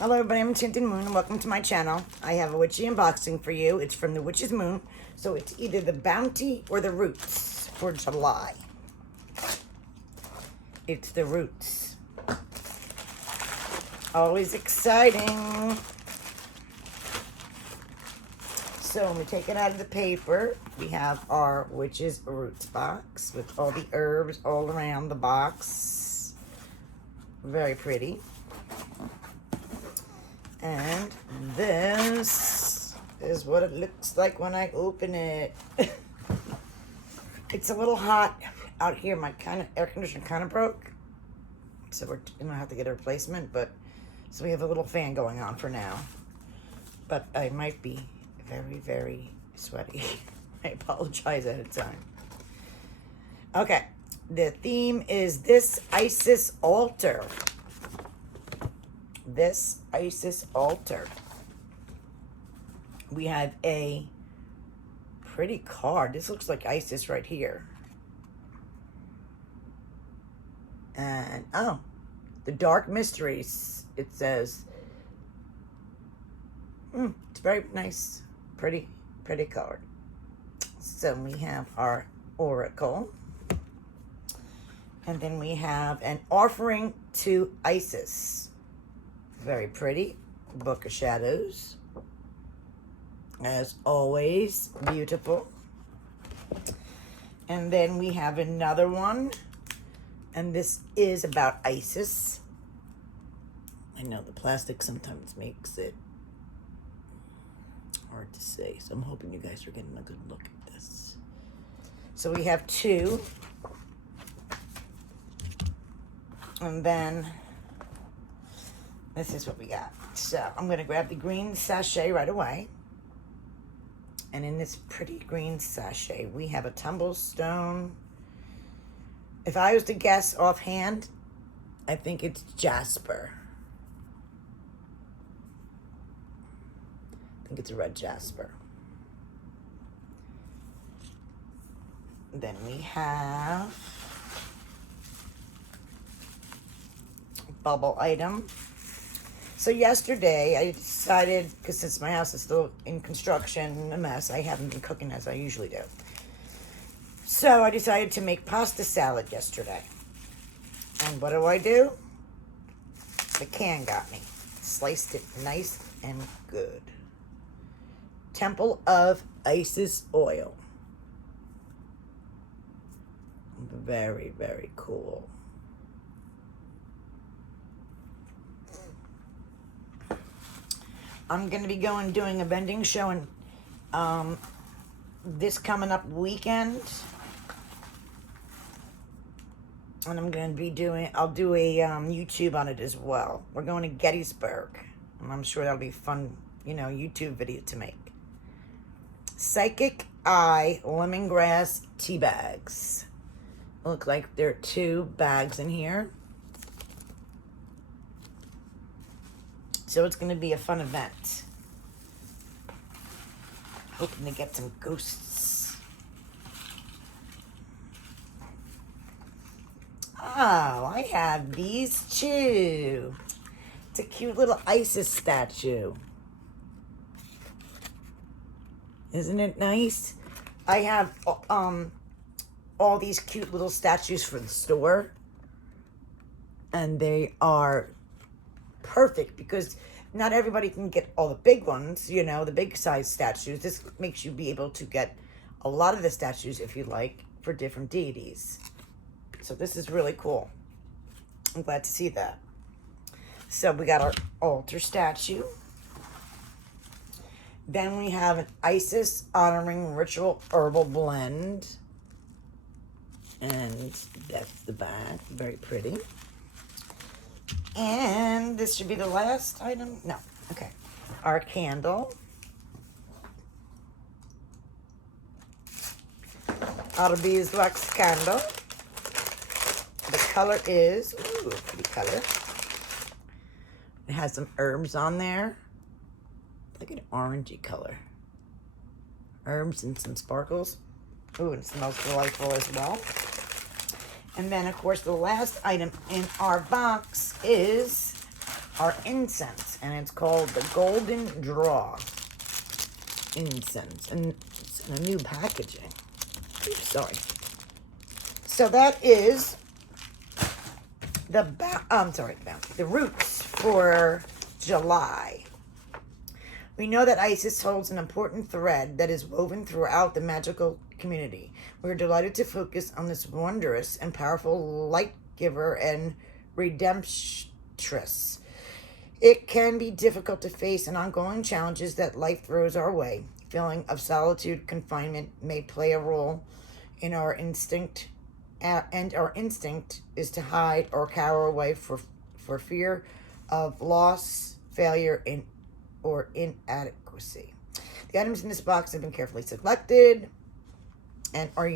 Hello everybody, I'm Tinted Moon and welcome to my channel. I have a witchy unboxing for you. It's from the Witch's Moon, so it's either the Bounty or the Roots for July. It's the Roots. Always exciting. So when we take it out of the paper, we have our Witch's Roots box with all the herbs all around the box. Very pretty. And this is what it looks like when I open it. It's a little hot out here. My air conditioner kind of broke. So we're going to have to get a replacement. So we have a little fan going on for now. But I might be very, very sweaty. I apologize ahead of time. Okay. The theme is this Isis altar. This Isis altar. We have a pretty card. This looks like Isis right here. And, oh, the Dark Mysteries, it says. It's very nice. Pretty card. So we have our oracle. And then we have an offering to Isis. Very pretty. Book of Shadows. As always, beautiful. And then we have another one. And this is about Isis. I know the plastic sometimes makes it hard to say. So I'm hoping you guys are getting a good look at this. So we have two. And then this is what we got. So I'm going to grab the green sachet right away. And in this pretty green sachet, we have a tumblestone. If I was to guess offhand, I think it's jasper. I think it's a red jasper. Then we have a bubble item. So yesterday, I decided, because since my house is still in construction, a mess, I haven't been cooking as I usually do. So I decided to make pasta salad yesterday. And what do? The can got me. Sliced it nice and good. Temple of Isis oil. Very, very cool. I'm going to be doing a vending show in this coming up weekend. And I'm going to be I'll do a YouTube on it as well. We're going to Gettysburg. And I'm sure that'll be fun, YouTube video to make. Psychic Eye lemongrass tea bags. Look like there are 2 bags in here. So it's going to be a fun event. Hoping to get some ghosts. Oh, I have these too. It's a cute little Isis statue. Isn't it nice? I have all these cute little statues for the store. And they are perfect because not everybody can get all the big ones, the big size statues. This makes you be able to get a lot of the statues, if you like, for different deities. So this is really cool. I'm glad to see that. So we got our altar statue. Then we have an Isis honoring ritual herbal blend. And that's the back. Very pretty. And this should be the last item. No. Okay. Our candle. Our beeswax candle. The color is, ooh, pretty color. It has some herbs on there. Like an orangey color. Herbs and some sparkles. Ooh, and it smells delightful as well. And then, of course, the last item in our box is our incense, and it's called the Golden Draw incense, and it's in a new packaging. Oops, sorry. So that is the roots for July. We know that Isis holds an important thread that is woven throughout the magical community. We are delighted to focus on this wondrous and powerful light giver and redemptress. It can be difficult to face an ongoing challenges that life throws our way. Feeling of solitude, confinement may play a role in our instinct, and our instinct is to hide or cower away for fear of loss, failure, or inadequacy. The items in this box have been carefully selected and are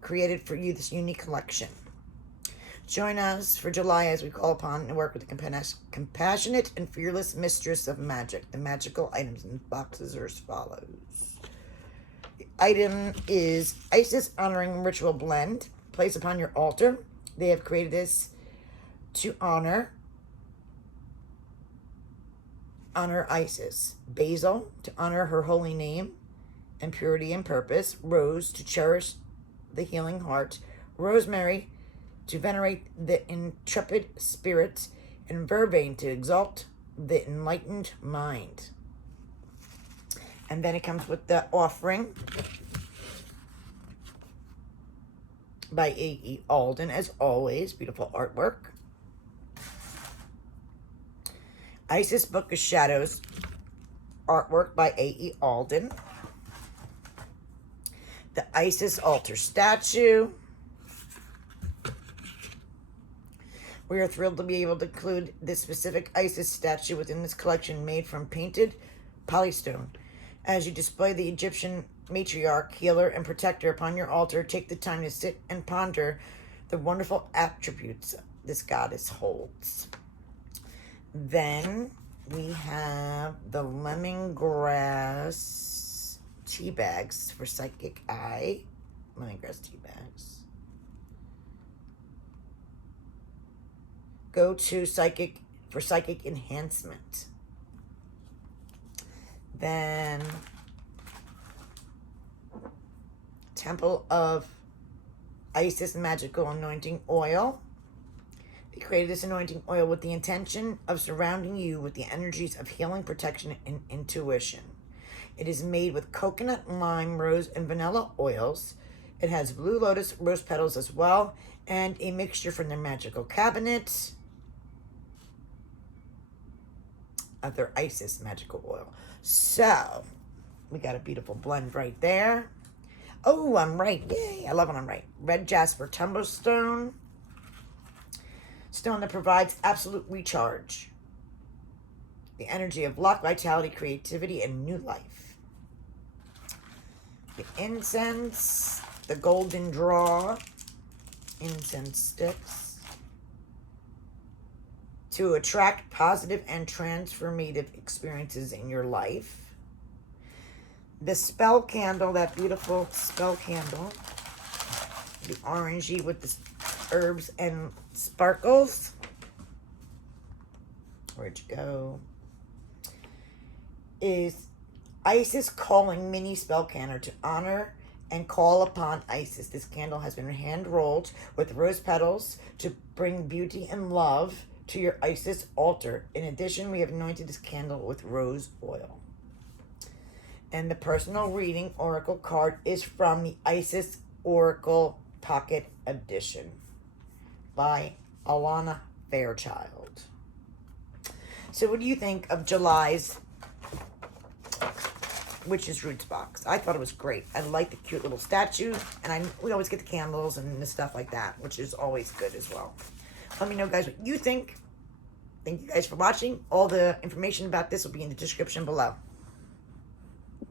created for you, this unique collection. Join us for July as we call upon and work with the compassionate and fearless mistress of magic. The magical items in the boxes are as follows. The item is Isis Honoring Ritual Blend. Place upon your altar. They have created this to honor Isis. Basil, to honor her holy name and purity and purpose. Rose, to cherish the healing heart. Rosemary, to venerate the intrepid spirit. And vervain, to exalt the enlightened mind. And then it comes with the offering by A.E. Alden, as always. Beautiful artwork. Isis Book of Shadows, artwork by A.E. Alden. The Isis Altar Statue. We are thrilled to be able to include this specific Isis statue within this collection made from painted polystone. As you display the Egyptian matriarch, healer, and protector upon your altar, take the time to sit and ponder the wonderful attributes this goddess holds. Then we have the lemongrass tea bags for psychic eye. Lemongrass tea bags. Go to psychic for psychic enhancement. Then Temple of Isis Magical Anointing Oil. They created this anointing oil with the intention of surrounding you with the energies of healing, protection, and intuition. It is made with coconut, lime, rose, and vanilla oils. It has blue lotus rose petals as well, and a mixture from their magical cabinet of their Isis magical oil. So, we got a beautiful blend right there. Oh, I'm right. Yay, I love when I'm right. Red Jasper Tumble Stone. Stone that provides absolute recharge. The energy of luck, vitality, creativity, and new life. The incense. The Golden Draw. Incense sticks. To attract positive and transformative experiences in your life. The spell candle, that beautiful spell candle. The orangey with the herbs and sparkles. Where'd you go? Is Isis Calling Mini Spell Candle to honor and call upon Isis. This candle has been hand rolled with rose petals to bring beauty and love to your Isis altar. In addition, we have anointed this candle with rose oil. And the personal reading oracle card is from the Isis Oracle Pocket Edition by Alana Fairchild. So what do you think of July's Witch's Roots box? I thought it was great. I like the cute little statues, and we always get the candles and the stuff like that, which is always good as well. Let me know, guys, what you think. Thank you guys for watching. All the information about this will be in the description below.